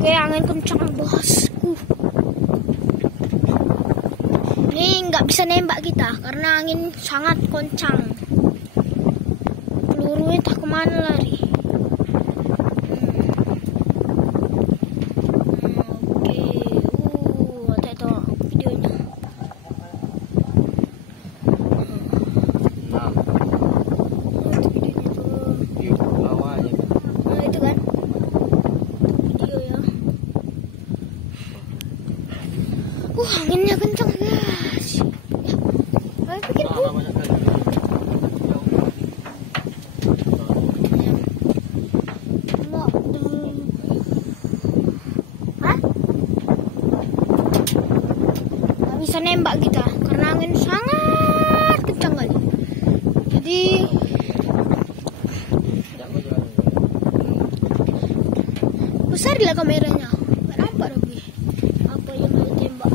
Oke, angin kencang bosku. Ini nggak bisa nembak kita karena angin sangat kencang. Pelurunya entah kemana lari. Oke, itu videonya. Itu kan video ya. Anginnya kencang guys. Saya pikir nggak bisa nembak kita karena angin sangat kencang kali. Jadi besar lah kameranya, nggak nampak lagi apa yang mau tembak.